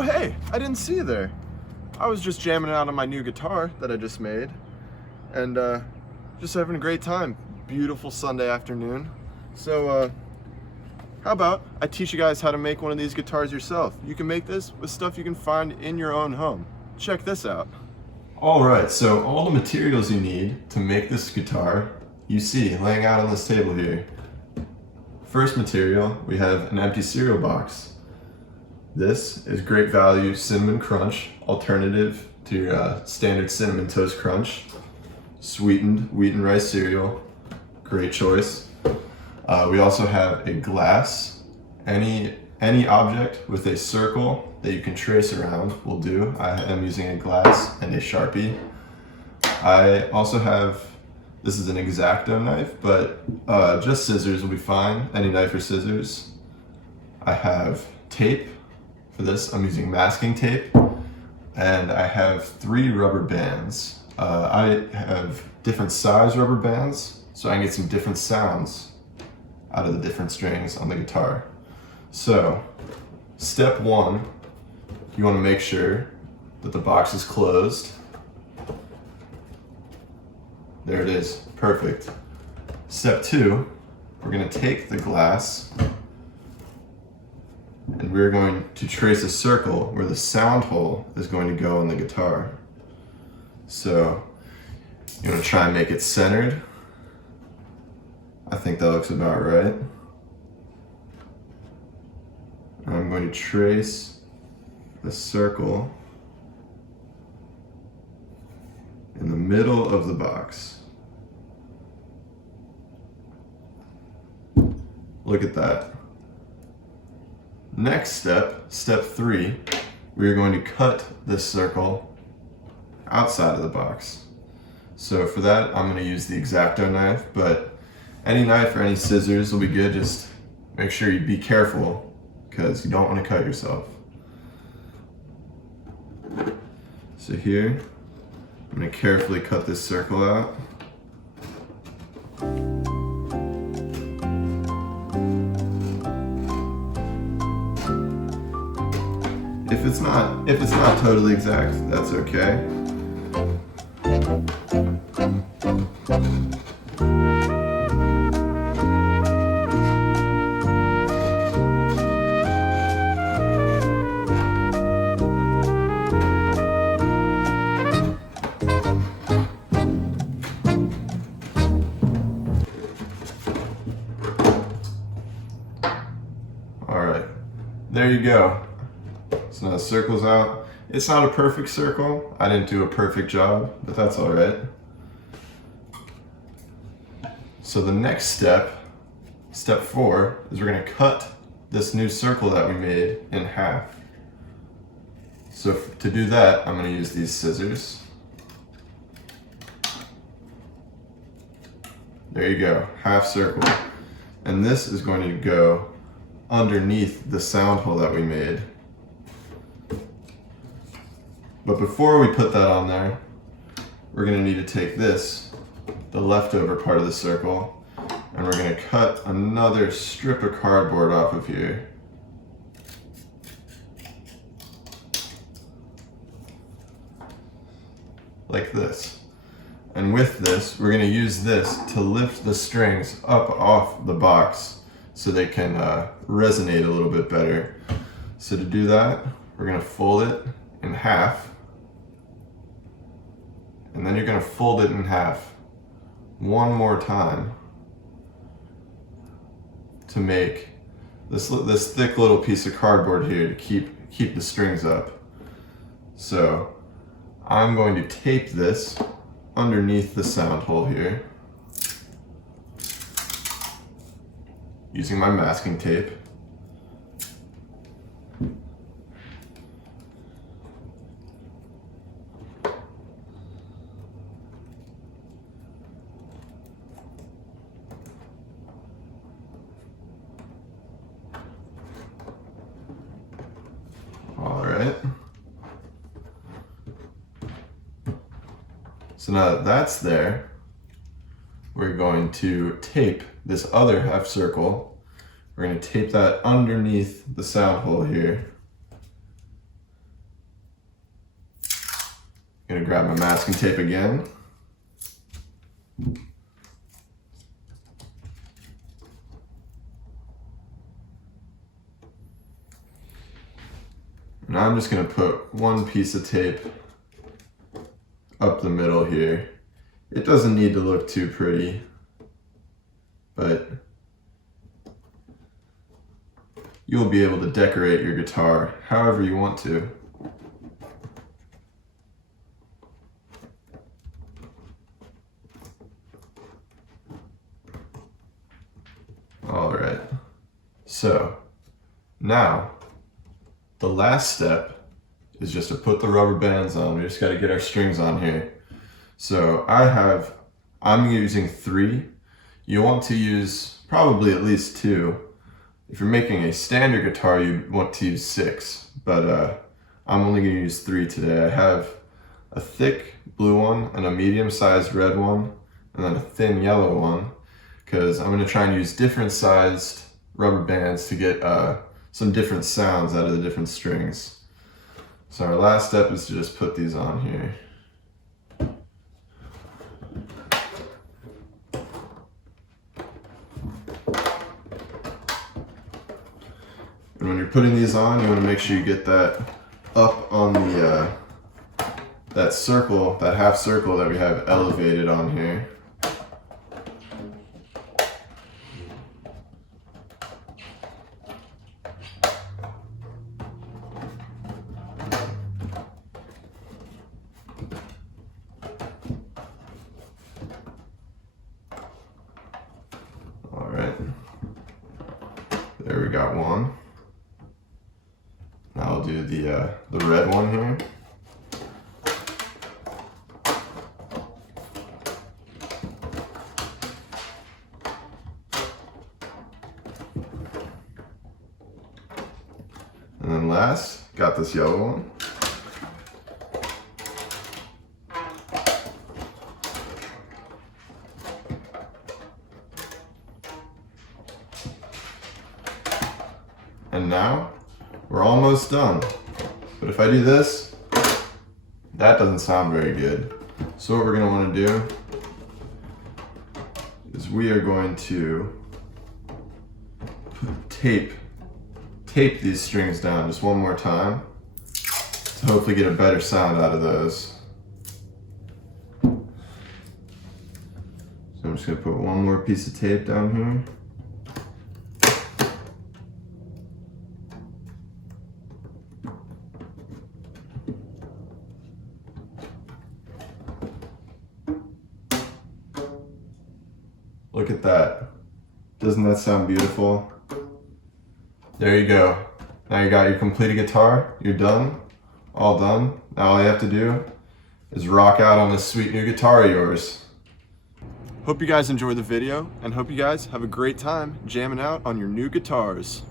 Oh, hey, I didn't see you there. I was just jamming out on my new guitar that I just made and just having a great time. Beautiful Sunday afternoon. So, how about I teach you guys how to make one of these guitars yourself? You can make this with stuff you can find in your own home. Check this out. All right, so all the materials you need to make this guitar, you see laying out on this table here. First material, we have an empty cereal box. This is Great Value Cinnamon Crunch, alternative to your standard Cinnamon Toast Crunch. Sweetened wheat and rice cereal, great choice. We also have a glass. Any object with a circle that you can trace around will do. I am using a glass and a Sharpie. I also have, this is an X-Acto knife, but just scissors will be fine, any knife or scissors. I have tape. For this, I'm using masking tape, and I have 3 rubber bands. I have different size rubber bands, so I can get some different sounds out of the different strings on the guitar. So, step 1, you want to make sure that the box is closed. There it is, perfect. Step 2, we're going to take the glass and we're going to trace a circle where the sound hole is going to go on the guitar. So you want to try and make it centered. I think that looks about right. And I'm going to trace a circle in the middle of the box. Look at that. Next step, step 3, we're going to cut this circle outside of the box. So for that, I'm going to use the X-Acto knife, but any knife or any scissors will be good. Just make sure you be careful because you don't want to cut yourself. So here, I'm going to carefully cut this circle out. If it's not totally exact, that's okay. All right, there you go. So now the circle's out. It's not a perfect circle. I didn't do a perfect job, but that's all right. So the next step, step 4, is we're gonna cut this new circle that we made in half. So to do that, I'm gonna use these scissors. There you go, half circle. And this is going to go underneath the sound hole that we made. But before we put that on there, we're going to need to take this, the leftover part of the circle, and we're going to cut another strip of cardboard off of here. Like this. And with this, we're going to use this to lift the strings up off the box so they can resonate a little bit better. So to do that, we're going to fold it in half. And then you're going to fold it in half one more time to make this thick little piece of cardboard here to keep the strings up. So I'm going to tape this underneath the sound hole here using my masking tape. All right. So now that that's there, we're going to tape this other half circle. We're going to tape that underneath the sound hole here. Gonna grab my masking tape again. And I'm just gonna put one piece of tape up the middle here. It doesn't need to look too pretty, but you'll be able to decorate your guitar however you want to. All right, so now the last step is just to put the rubber bands on. We just got to get our strings on here. So I'm using 3. You want to use probably at least 2. If you're making a standard guitar, you want to use 6, but I'm only going to use 3 today. I have a thick blue one and a medium-sized red one, and then a thin yellow one, because I'm going to try and use different sized rubber bands to get some different sounds out of the different strings. So our last step is to just put these on here. And when you're putting these on, you want to make sure you get that up on the that circle, that half circle that we have elevated on here. All right, there we got one. Now I'll do the red one here. And then last, got this yellow one. And now we're almost done. But if I do this, that doesn't sound very good. So what we're going to want to do is we are going to tape these strings down just one more time to hopefully get a better sound out of those. So I'm just going to put one more piece of tape down here. Look at that. Doesn't that sound beautiful? There you go. Now you got your completed guitar. You're done. All done. Now all you have to do is rock out on this sweet new guitar of yours. Hope you guys enjoyed the video and hope you guys have a great time jamming out on your new guitars.